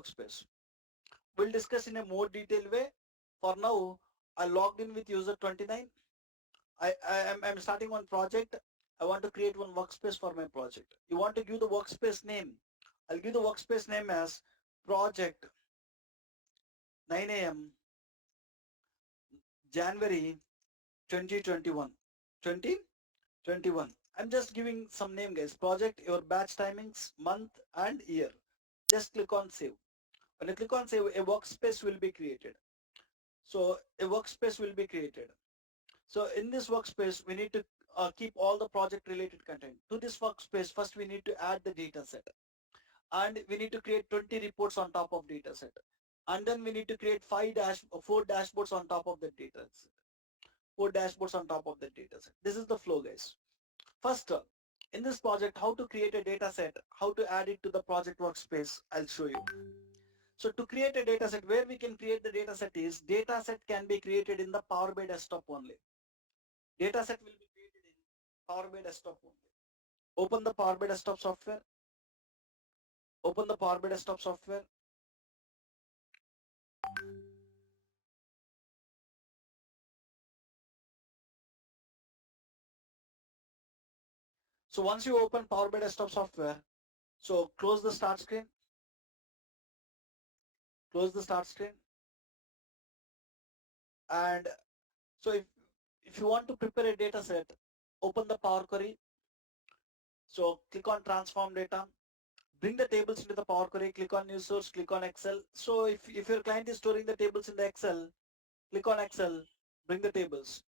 workspace. We'll discuss in a more detailed way. For now, I logged in with user 29. I'm starting one project. I want to create one workspace for my project. You want to give the workspace name. I'll give the workspace name as project 9 a.m. January 2021. 2021. I'm just giving some name, guys. Project, your batch timings, month and year. Just click on save. When you click on save, a workspace will be created. So a workspace will be created. So in this workspace, we need to keep all the project related content. To this workspace, first we need to add the data set. And we need to create 20 reports on top of data set. And then we need to create 4 dashboards on top of the data set. 4 dashboards on top of the data set. This is the flow, guys. First, in this project, how to create a data set, how to add it to the project workspace, I'll show you. So to create a data set, where we can create the data set is, data set can be created in the Power BI desktop only. Data set will be created in Power BI desktop only. Open the Power BI desktop software. Open the Power BI desktop software. So once you open Power BI desktop software, so close the start screen. Close the start screen. And so if you want to prepare a data set, open the Power Query. So click on transform data. Bring the tables into the Power Query, click on new source, click on Excel. So if your client is storing the tables in the Excel, click on Excel, bring the tables.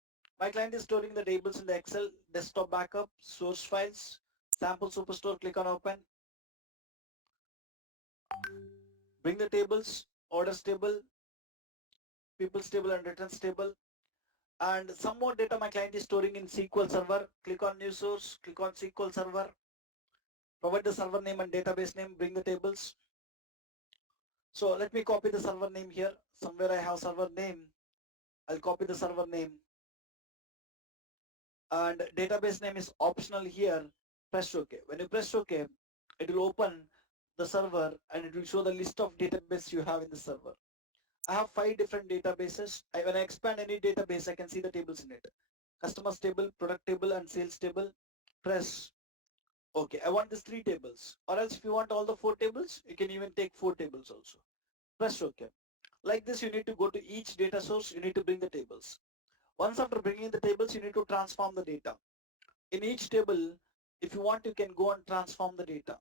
My client is storing the tables in the Excel, desktop backup, source files, sample superstore, click on open. Bring the tables, orders table, people's table and returns table. And some more data my client is storing in SQL Server. Click on new source, click on SQL Server. Provide the server name and database name, bring the tables. So let me copy the server name here. Somewhere I have server name. I'll copy the server name. And database name is optional here. Press OK. When you press OK, it will open the server and it will show the list of database you have in the server. I have 5 different databases. When I expand any database, I can see the tables in it. Customers table, product table, and sales table. Press OK. I want these 3 tables. Or else if you want all the 4 tables, you can even take 4 tables also. Press OK. Like this, you need to go to each data source. You need to bring the tables. Once after bringing the tables, you need to transform the data. In each table, if you want, you can go and transform the data.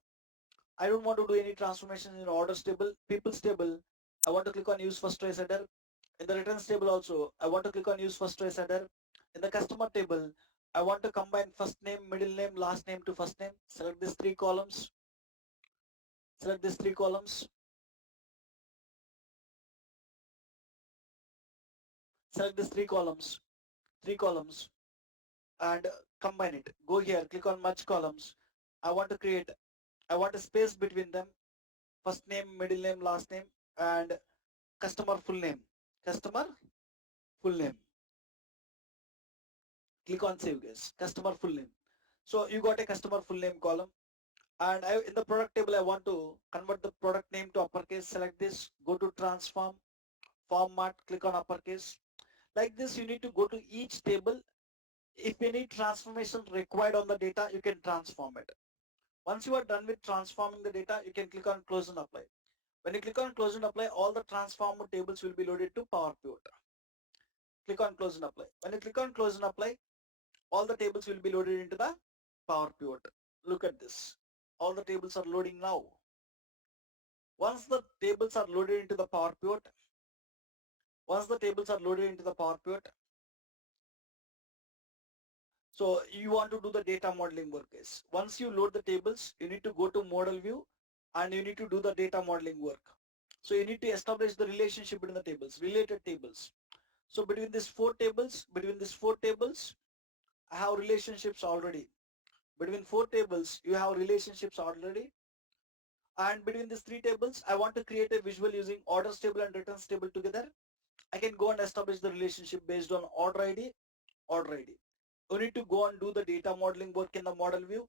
I don't want to do any transformation in orders table, people's table. I want to click on use first trace header. In the returns table also, I want to click on use first trace header. In the customer table, I want to combine first name, middle name, last name to first name. Select these 3 columns. Select these 3 columns. Select these 3 columns. 3 columns. And combine it. Go here, click on merge columns. I want a space between them. First name, middle name, last name, and customer full name. Customer full name. Click on save, guys. Customer full name. So you got a customer full name column. And in the product table, I want to convert the product name to uppercase. Select this. Go to transform, format, click on uppercase. Like this, you need to go to each table. If any transformation required on the data, you can transform it. Once you are done with transforming the data, you can click on close and apply. When you click on close and apply, all the transformed tables will be loaded to Power Pivot. Click on close and apply. When you click on close and apply, all the tables will be loaded into the Power Pivot. Look at this. All the tables are loading now. Once the tables are loaded into the Power Pivot, so you want to do the data modeling work, guys. Once you load the tables, you need to go to model view and you need to do the data modeling work. So you need to establish the relationship between the tables, related tables. So between these 4 tables, I have relationships already. Between 4 tables, you have relationships already. And between these 3 tables, I want to create a visual using orders table and returns table together. I can go and establish the relationship based on order ID, order ID. You need to go and do the data modeling work in the model view.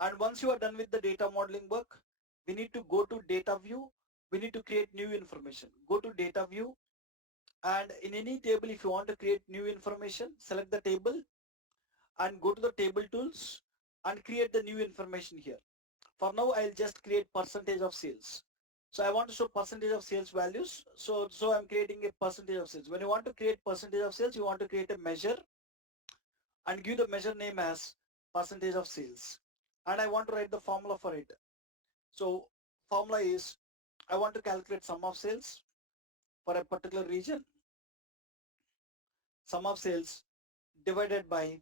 And once you are done with the data modeling work, we need to go to data view we need to create new information. Go to data view, and in any table, if you want to create new information, select the table and go to the table tools and create the new information here. For now, I'll just create percentage of sales. So I want to show percentage of sales values. So I'm creating a percentage of sales. When you want to create percentage of sales, you want to create a measure and give the measure name as percentage of sales. And I want to write the formula for it. So formula is, I want to calculate sum of sales for a particular region, sum of sales divided by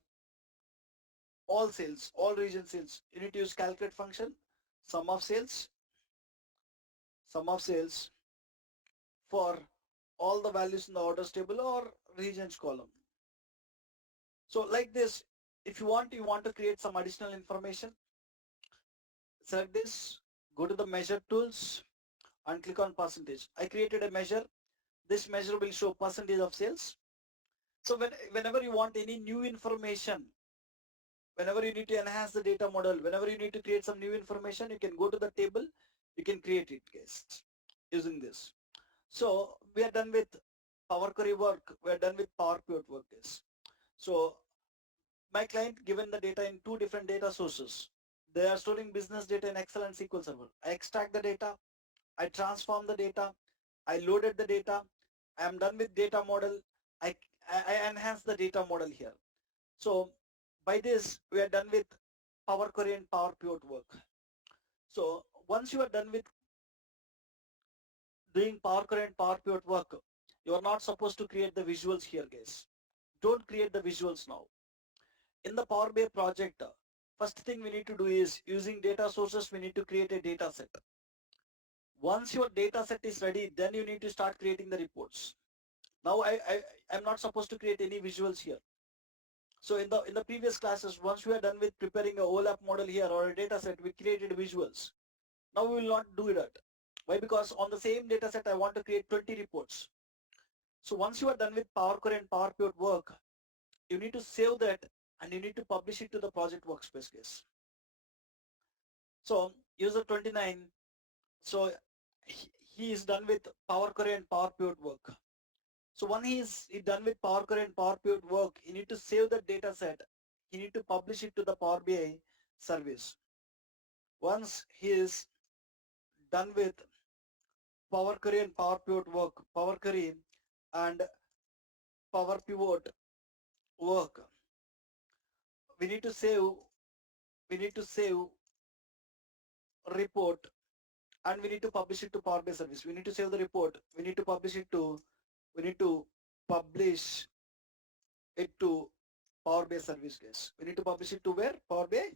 all sales, all region sales. You need to use calculate function, sum of sales, sum of sales for all the values in the orders table or regions column. So like this, if you want to create some additional information, select this, go to the measure tools and click on percentage. I created a measure. This measure will show percentage of sales. So whenever you want any new information, whenever you need to enhance the data model, whenever you need to create some new information, you can go to the table, you can create it, guys, using this. So we are done with Power Query work, we are done with Power Pivot work, guys. So my client given the data in two different data sources. They are storing business data in Excel and SQL Server. I extract the data, I transform the data, I loaded the data, I am done with data model, I, I enhance the data model here. So by this, we are done with Power Query and Power Pivot work. So once you are done with doing Power Query and Power Pivot work, you are not supposed to create the visuals here, guys. Don't create the visuals now. In the Power BI project, first thing we need to do is, using data sources, we need to create a data set. Once your data set is ready, then you need to start creating the reports. Now I'm not supposed to create any visuals here. So in the previous classes, once we are done with preparing a OLAP model here or a data set, we created visuals. Now we will not do that. Why? Because on the same data set, I want to create 20 reports. So once you are done with Power Query and Power Pivot work, you need to save that and you need to publish it to the project workspace, case. So user 29, so he is done with Power Query and Power Pivot work. So when he is done with Power Query and Power Pivot work, you need to save the data set. You need to publish it to the Power BI service. Once he is done with Power Query and Power Pivot work, Power Query and Power Pivot work, we need to save report and we need to publish it to Power BI service. We need to save the report. We need to publish it to Power BI service, guys. We need to publish it to where? Power BI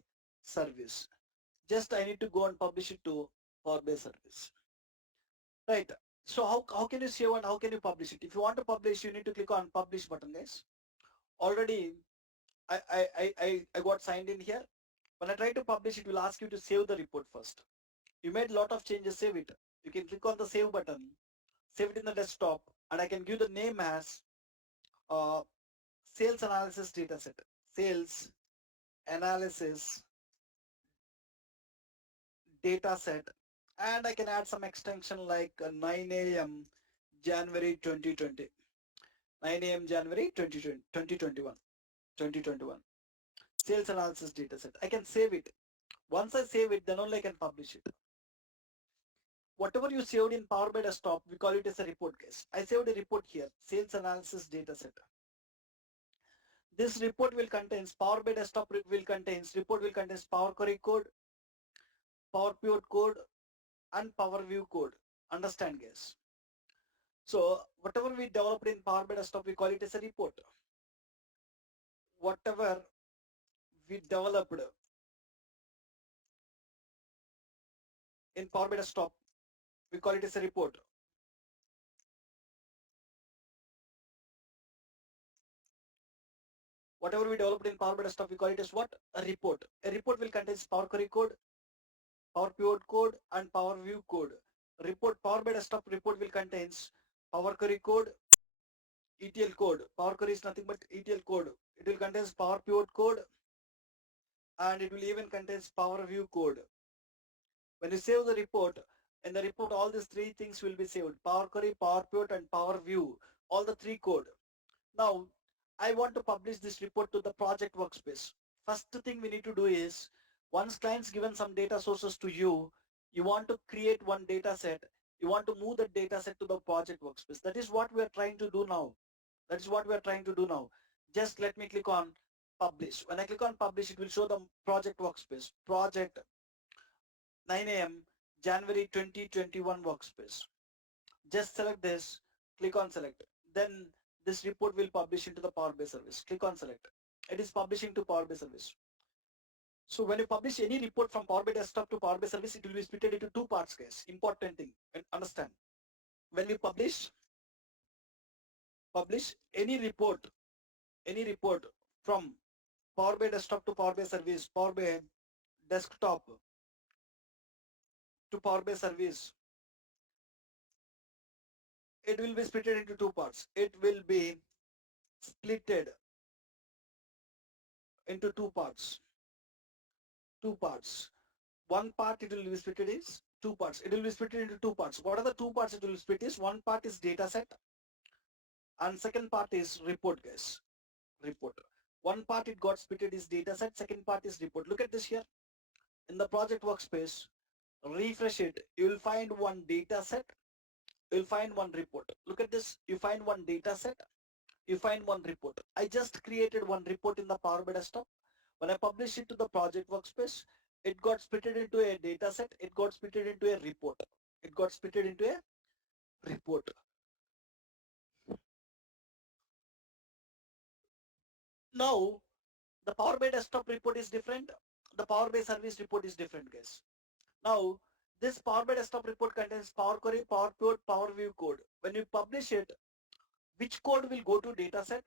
service. Just I need to go and publish it to Power BI service. Right. So how can you save and how can you publish it? If you want to publish, you need to click on publish button, guys. Already I got signed in here. When I try to publish, it will ask you to save the report first. You made a lot of changes, save it. You can click on the save button, save it in the desktop, and I can give the name as uh, sales analysis dataset. Sales analysis dataset, and I can add some extension like 9 a.m. January 2020. 9 a.m. January 2021. 2021. Sales analysis dataset. I can save it. Once I save it, then only I can publish it. Whatever you saved in Power BI desktop, we call it as a report case. I saved a report here, sales analysis dataset. This report will contains Power BI desktop will contains report will contains Power Query code, Power Pivot code, and Power View code. Understand, guys? So whatever we developed in Power BI desktop, we call it as a report. Whatever we developed in Power BI desktop, we call it as a report. Whatever we developed in Power BI desktop, we call it as what? A report. A report will contain Power Query code, Power Pivot code, and Power View code. Report Power BI desktop report will contains Power Query code, ETL code. Power Query is nothing but ETL code. It will contains Power Pivot code, and it will even contains Power View code. When you save the report, In the report, all these three things will be saved. Power Query, Power Pivot, and Power View. All the three code. Now, I want to publish this report to the project workspace. First thing we need to do is, once client's given some data sources to you, you want to create one data set. You want to move the data set to the project workspace. That is what we are trying to do now. That is what we are trying to do now. Just let me click on publish. When I click on publish, it will show the project workspace. Project 9 a.m. January 2021 workspace. Just select this, click on select. Then this report will publish into the Power BI service. Click on select. It is publishing to Power BI service. So when you publish any report from Power BI desktop to Power BI service, it will be split into two parts, guys. Important thing, and understand. When we publish any report from Power BI desktop to Power BI service, Power BI desktop to Power BI service, it will be split into two parts. It will be splitted into two parts. Two parts. One part it will be split is two parts. It will be split into two parts. What are the two parts it will split is? One part is data set and second part is report, guys. Report. One part it got split is data set, second part is report. Look at this here. In the project workspace, refresh it. You will find one data set. You will find one report. Look at this. You find one data set. You find one report. I just created one report in the Power BI desktop. When I publish it to the project workspace, it got split into a data set. It got split into a report. It got split into a report. Now, the Power BI desktop report is different. The Power BI service report is different, guys. Now, this Power BI desktop report contains Power Query, Power Pivot, Power View code. When you publish it, which code will go to data set?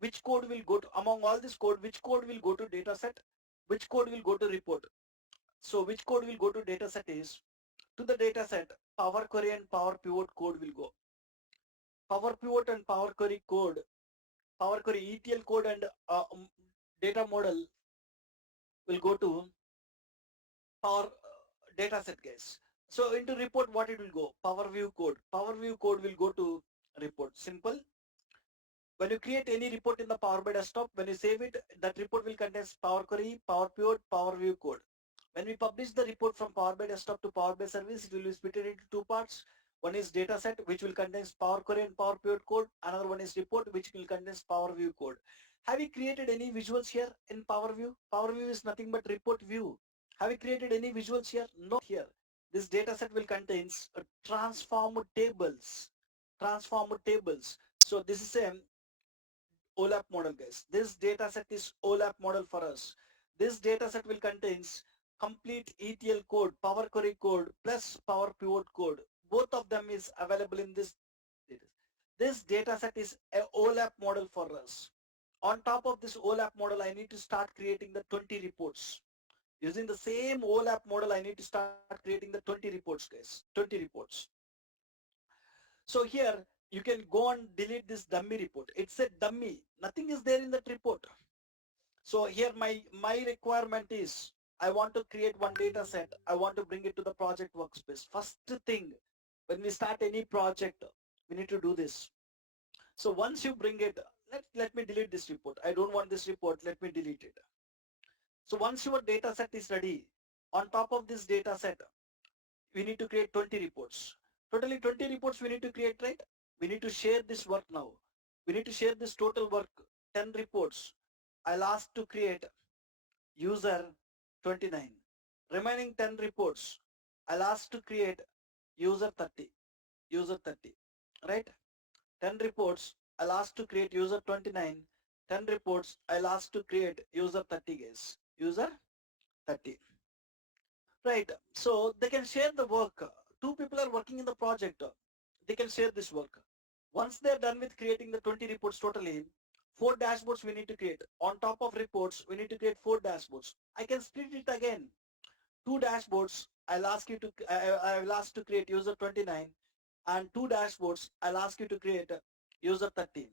Which code will go to, among all this code, which code will go to data set? Which code will go to report? So which code will go to data set is, to the data set, Power Query and Power Pivot code will go. Power Pivot and Power Query code, Power Query ETL code and data model will go to Power data set, guys. So into report, what it will go? Power View code. Power View code will go to report. Simple. When you create any report in the Power BI desktop, when you save it, that report will contain Power Query, Power Pivot, Power View code. When we publish the report from Power BI desktop to Power BI service, it will be split into two parts. One is data set, which will contain Power Query and Power Pivot code. Another one is report, which will contain Power View code. Have you created any visuals here in Power View? Power View is nothing but report view. Have you created any visuals here? No, here. This data set will contain transform tables. Transform tables. So this is a OLAP model, guys. This data set is OLAP model for us. This data set will contains complete ETL code, Power Query code plus Power Pivot code. Both of them is available in this data. This data set is a OLAP model for us. On top of this OLAP model, I need to start creating the 20 reports. Using the same OLAP model, I need to start creating the 20 reports, guys. 20 reports. So here you can go and delete this dummy report. It's a dummy. Nothing is there in that report. So here my requirement is, I want to create one data set. I want to bring it to the project workspace. First thing, when we start any project, we need to do this. So once you bring it, let me delete this report. I don't want this report. Let me delete it. So once your data set is ready, on top of this data set, we need to create 20 reports. Totally 20 reports we need to create, right? We need to share this work now. We need to share this total work, 10 reports. I'll ask to create user 29. Remaining 10 reports, I'll ask to create user 30. User 30, right? 10 reports, I'll ask to create user 29. 10 reports, I'll ask to create user 30, guys. User 30. Right. So they can share the work. Two people are working in the project. They can share this work. Once they're done with creating the 20 reports totally, 4 dashboards we need to create. On top of reports, we need to create 4 dashboards. I can split it again. 2 dashboards, I will ask to create user 29, and 2 dashboards, I'll ask you to create user 30.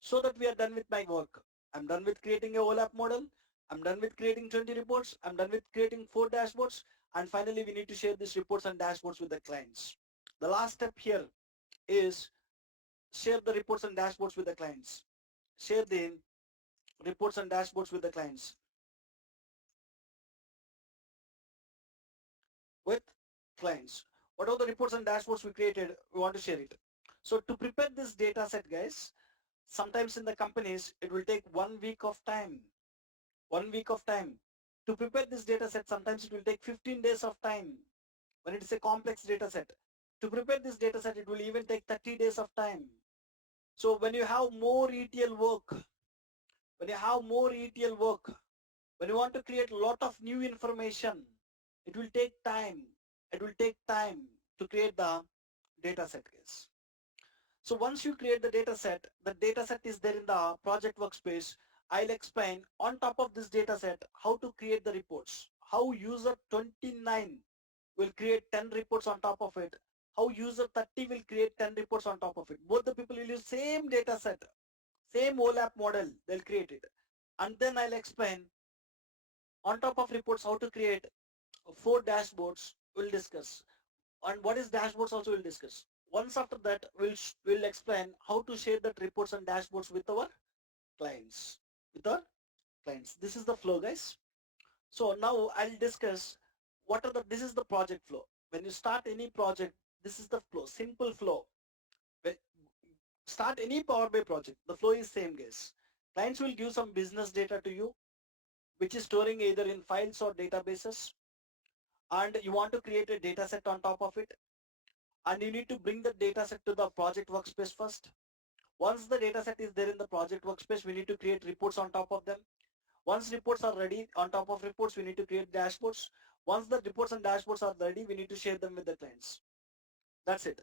So that we are done with my work. I'm done with creating a OLAP model. I'm done with creating 20 reports. I'm done with creating 4 dashboards. And finally, we need to share these reports and dashboards with the clients. The last step here is share the reports and dashboards with the clients. Share the reports and dashboards with the clients. With clients. What are the reports and dashboards we created? We want to share it. So to prepare this data set, guys, sometimes in the companies, it will take 1 week of time. 1 week of time. To prepare this data set, sometimes it will take 15 days of time when it is a complex data set. To prepare this data set, it will even take 30 days of time. So when you have more ETL work, when you have more ETL work, when you want to create a lot of new information, it will take time. It will take time to create the data set, guys. So once you create the data set is there in the project workspace. I'll explain on top of this data set how to create the reports, how user 29 will create 10 reports on top of it, how user 30 will create 10 reports on top of it. Both the people will use same data set, same OLAP model, they'll create it. And then I'll explain on top of reports how to create 4 dashboards we'll discuss. And what is dashboards also we'll discuss. Once after that, we'll explain how to share that reports and dashboards with our clients. With our clients. This is the flow, guys. So now I'll discuss this is the project flow. When you start any project, this is the flow, simple flow. When start any Power BI project, the flow is same, guys. Clients will give some business data to you, which is storing either in files or databases, and you want to create a data set on top of it, and you need to bring the data set to the project workspace first. Once the data set is there in the project workspace, we need to create reports on top of them. Once reports are ready, on top of reports, we need to create dashboards. Once the reports and dashboards are ready, we need to share them with the clients. That's it.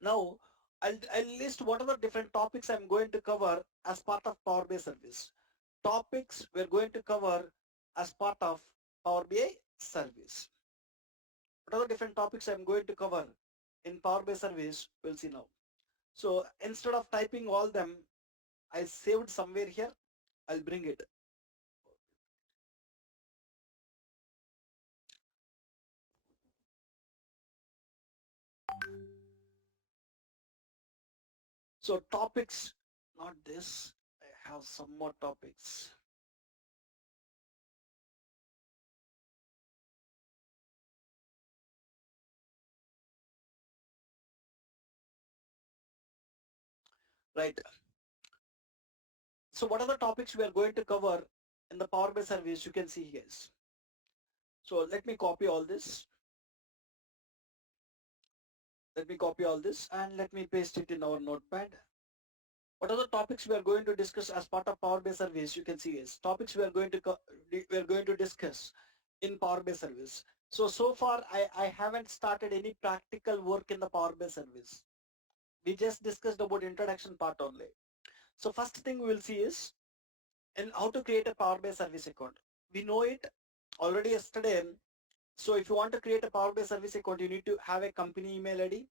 Now, I'll list what are the different topics I'm going to cover as part of Power BI service. Topics we're going to cover as part of Power BI service. What are the different topics I'm going to cover in Power BI service? We'll see now. So instead of typing all them, I saved somewhere here. I'll bring it. So topics, not this. I have some more topics. Right. So what are the topics we are going to cover in the Power BI service? You can see, guys. So let me copy all this. Let me copy all this and let me paste it in our notepad. What are the topics we are going to discuss as part of Power BI service? You can see, guys. Topics we are going to discuss in Power BI service. So far I haven't started any practical work in the Power BI service. We just discussed about introduction part only. So first thing we will see is in how to create a Power BI service account. We know it already yesterday. So if you want to create a Power BI service account, you need to have a company email ID.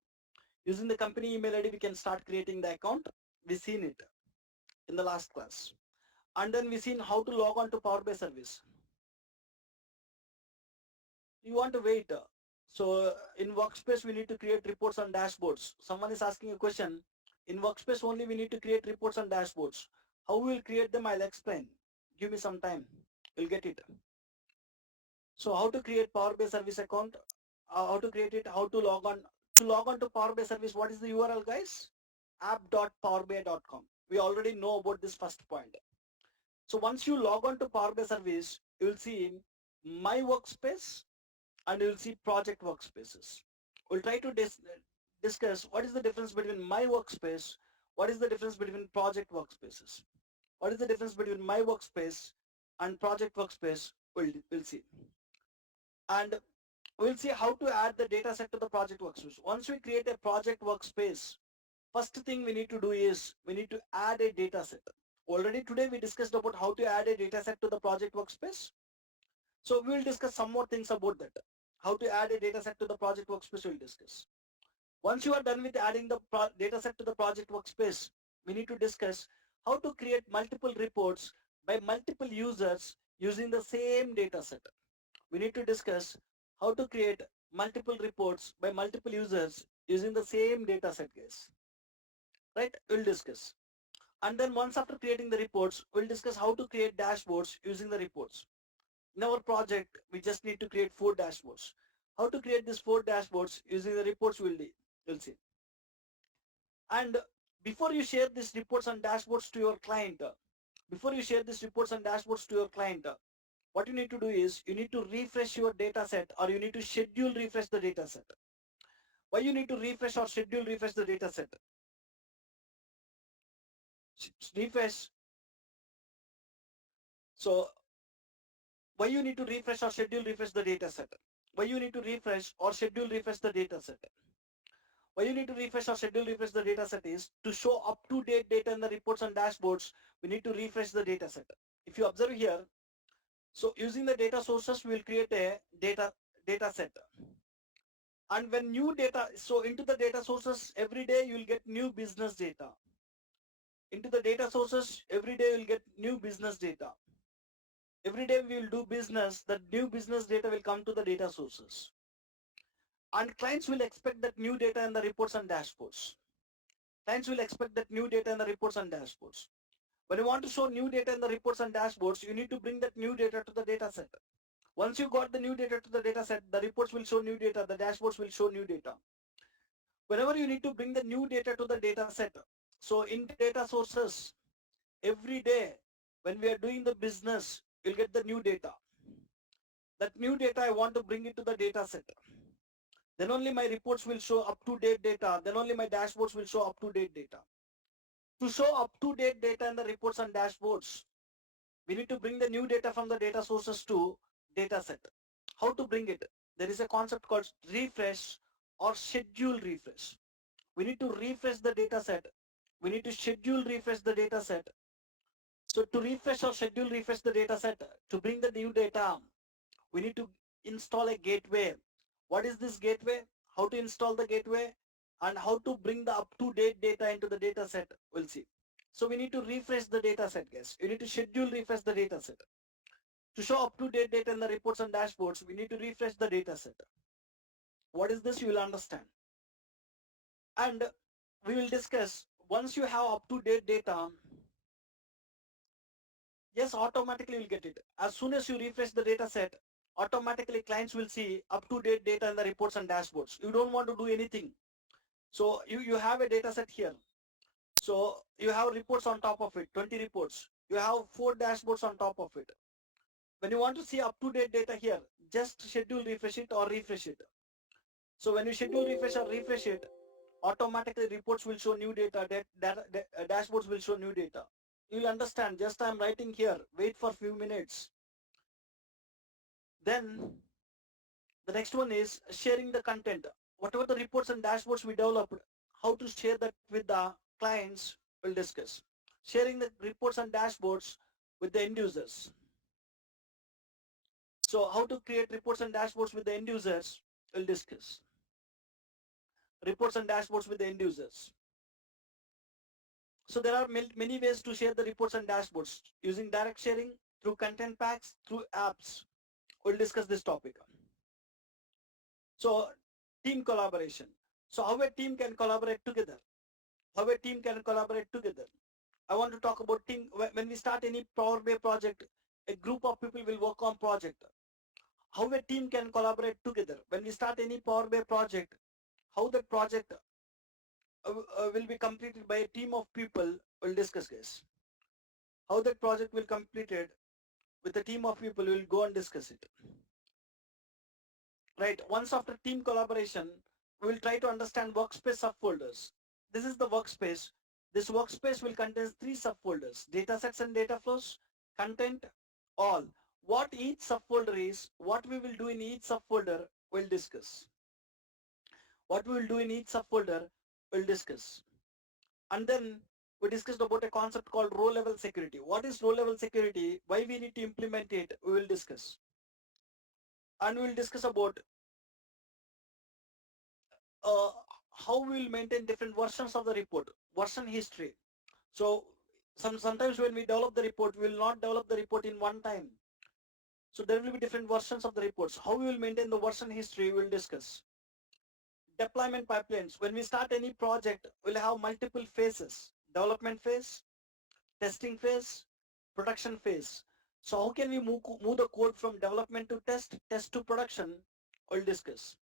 Using the company email ID, we can start creating the account. We've seen it in the last class. And then we've seen how to log on to Power BI service. You want to wait. So in workspace, we need to create reports and dashboards. Someone is asking a question. In workspace only, we need to create reports and dashboards. How we will create them, I'll explain. Give me some time. You'll get it. So how to create Power BI service account, how to create it, how to log on. To log on to Power BI service, what is the URL, guys? app.powerbi.com. We already know about this first point. So once you log on to Power BI service, you will see my workspace and you will see project workspaces. We'll try to discuss what is the difference between my workspace, what is the difference between project workspaces, what is the difference between my workspace and project workspace. We'll see. And we'll see how to add the data set to the project workspace. Once we create a project workspace, first thing we need to do is we need to add a data set. Already today we discussed about how to add a data set to the project workspace. So we will discuss some more things about that. How to add a data set to the project workspace we'll discuss. Once you are done with adding the data set to the project workspace, we need to discuss how to create multiple reports by multiple users using the same data set. We need to discuss how to create multiple reports by multiple users using the same data set, guys. Right? We'll discuss. And then once after creating the reports, we'll discuss how to create dashboards using the reports. In our project, we just need to create 4 dashboards. How to create these 4 dashboards using the reports we'll see. And before you share these reports and dashboards to your client, before you share these reports and dashboards to your client, what you need to do is you need to refresh your data set, or you need to schedule refresh the data set. Why you need to refresh or schedule refresh the data set? Refresh. So why you need to refresh or schedule refresh the data set? Why you need to refresh or schedule refresh the data set? Why you need to refresh or schedule refresh the data set is to show up to date data in the reports and dashboards. We need to refresh the data set. If you observe here, so using the data sources, we will create a data set. And when new data, so into the data sources, every day you will get new business data. Into the data sources, every day you will get new business data. Every day we will do business, that new business data will come to the data sources. And clients will expect that new data in the reports and dashboards. Clients will expect that new data in the reports and dashboards. When you want to show new data in the reports and dashboards, you need to bring that new data to the data set. Once you got the new data to the data set, the reports will show new data, the dashboards will show new data. Whenever you need to bring the new data to the data set, so in data sources, every day when we are doing the business, you'll get the new data. That new data I want to bring it to the data set. Then only my reports will show up to date data. Then only my dashboards will show up to date data. To show up to date data in the reports and dashboards, we need to bring the new data from the data sources to data set. How to bring it? There is a concept called refresh or schedule refresh. We need to refresh the data set. We need to schedule refresh the data set. So to refresh or schedule refresh the data set, to bring the new data, we need to install a gateway. What is this gateway? How to install the gateway and how to bring the up-to-date data into the data set, we'll see. So we need to refresh the data set, guys. You need to schedule refresh the data set. To show up-to-date data in the reports and dashboards, we need to refresh the data set. What is this? You will understand. And we will discuss, once you have up-to-date data, yes, automatically you'll get it. As soon as you refresh the data set, automatically clients will see up-to-date data in the reports and dashboards. You don't want to do anything. So you have a data set here. So you have reports on top of it, 20 reports. You have 4 dashboards on top of it. When you want to see up-to-date data here, just schedule refresh it or refresh it. So when you schedule refresh or refresh it, automatically reports will show new data, dashboards will show new data. You'll understand, just I'm writing here, wait for few minutes. Then the next one is sharing the content. Whatever the reports and dashboards we developed, how to share that with the clients, we'll discuss. Sharing the reports and dashboards with the end users. So how to create reports and dashboards with the end users, we'll discuss. Reports and dashboards with the end users. So there are many ways to share the reports and dashboards, using direct sharing, through content packs, through apps. We'll discuss this topic. So team collaboration. So how a team can collaborate together. How a team can collaborate together. I want to talk about team. When we start any Power BI project, a group of people will work on project. How a team can collaborate together. When we start any Power BI project, how the project will be completed by a team of people, we'll discuss this. How that project will completed with a team of people, we'll go and discuss it. Right, once after team collaboration, we will try to understand workspace subfolders. This is the workspace. This workspace will contain 3 subfolders: datasets and data flows, content, all. What each subfolder is, what we will do in each subfolder, we'll discuss. What we will do in each subfolder, we'll discuss. And then we discussed about a concept called row level security. What is row level security? Why we need to implement it, we will discuss. And we will discuss about uh, how we will maintain different versions of the report, version history. So sometimes when we develop the report, we will not develop the report in one time. So there will be different versions of the reports. How we will maintain the version history, we will discuss. Deployment pipelines. When we start any project, we'll have multiple phases. Development phase, testing phase, production phase. So how can we move the code from development to test to production? We'll discuss.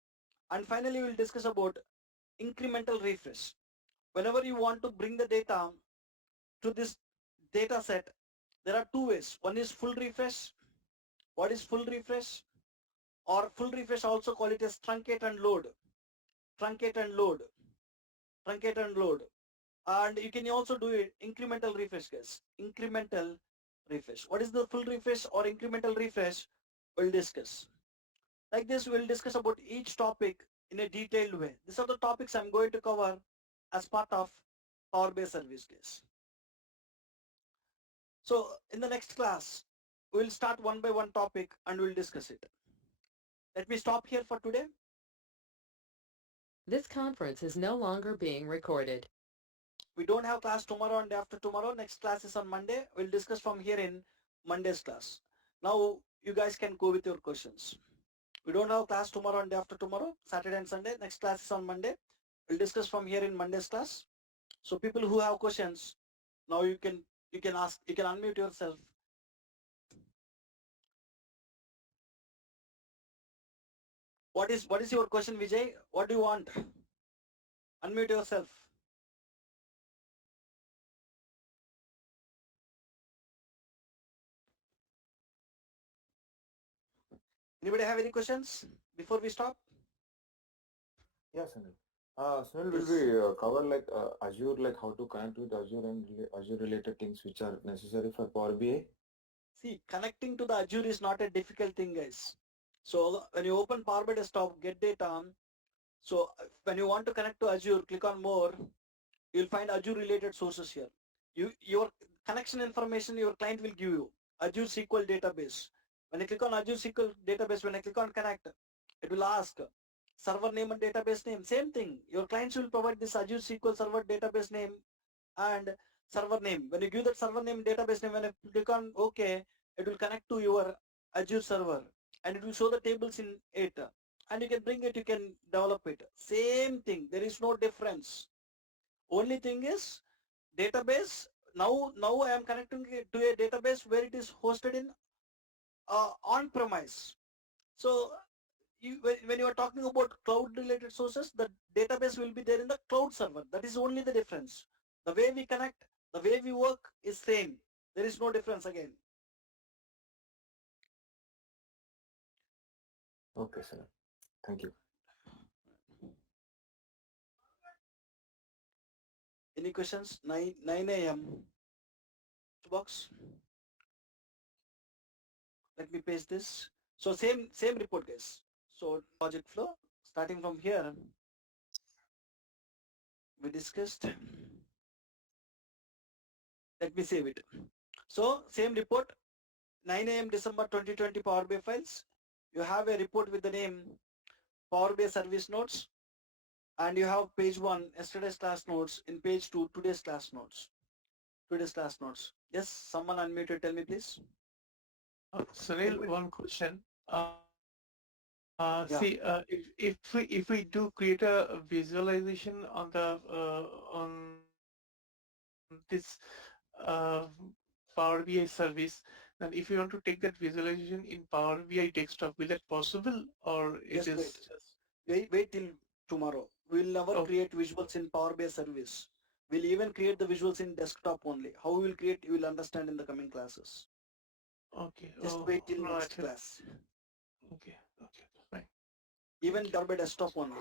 And finally, we'll discuss about incremental refresh. Whenever you want to bring the data to this data set, there are two ways. One is full refresh. What is full refresh? Or full refresh, also call it as truncate and load. Truncate and load. Truncate and load. And you can also do it incremental refresh, guys. Incremental refresh. What is the full refresh or incremental refresh? We'll discuss. Like this, we'll discuss about each topic in a detailed way. These are the topics I'm going to cover as part of Power BI service case. So in the next class, we'll start one by one topic and we'll discuss it. Let me stop here for today. This conference is no longer being recorded. We don't have class tomorrow and day after tomorrow. Next class is on Monday. We'll discuss from here in Monday's class. Now you guys can go with your questions. We don't have class tomorrow and day after tomorrow, Saturday and Sunday. Next class is on Monday. We'll discuss from here in Monday's class. So people who have questions, now you can ask, you can unmute yourself. What is your question, Vijay? What do you want? Unmute yourself. Anybody have any questions before we stop? Yeah, Sunil. Sunil, will Yes. we cover like Azure, like how to connect with Azure and Azure related things which are necessary for Power BI? See, connecting to the Azure is not a difficult thing, guys. So when you open Power BI desktop, get data. So when you want to connect to Azure, click on more. You'll find Azure related sources here. Your connection information your client will give you. Azure SQL database. When I click on Azure SQL database, when I click on connect, it will ask server name and database name. Same thing. Your clients will provide this Azure SQL server database name and server name. When you give that server name database name, when I click on OK, it will connect to your Azure server and it will show the tables in it. And you can bring it, you can develop it. Same thing. There is no difference. Only thing is database. Now I am connecting it to a database where it is hosted in on premise. So when you are talking about cloud related sources, the database will be there in the cloud server. That is only the difference. The way we connect, the way we work is same. There is no difference again. Okay, Sunil. Thank you. Any questions? 9 a.m. box. Let me paste this. So same report, guys. So project flow starting from here. We discussed. Let me save it. So same report, 9 a.m. December 2020 Power BI files. You have a report with the name Power BI service notes, and you have page 1 yesterday's class notes, in page 2 today's class notes. Today's class notes. Yes, someone unmuted, tell me please. Sunil, one question. See, Yeah, if we do create a visualization on the on this Power BI service, then if you want to take that visualization in Power BI desktop, will that possible or it is just just wait till tomorrow. We'll never okay? create visuals in Power BI service. We'll even create the visuals in desktop only. How we will create, you will understand in the coming classes. Okay. Just Oh wait till no, next actually, class. okay, okay, fine. Even Power BI desktop only.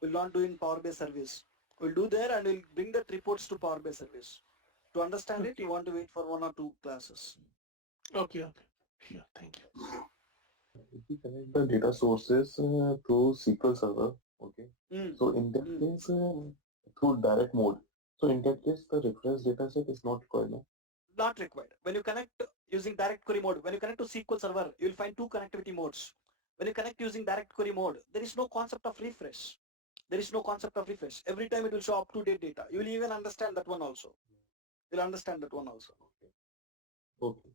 We'll not do in Power BI service. We'll do there and we'll bring that reports to Power BI service. To understand it, Okay, you want to wait for 1 or 2 classes. okay, okay. Sure, thank you. If we connect the data sources through SQL Server, okay. Mm, So in that mm. case, through direct mode. So in that case, the reference data set is not required. No? Not required. When you connect using direct query mode, when you connect to SQL Server, you'll find 2 connectivity modes. When you connect using direct query mode, there is no concept of refresh. There is no concept of refresh. Every time it will show up-to-date data. You will even understand that one also. You'll understand that one also. Okay.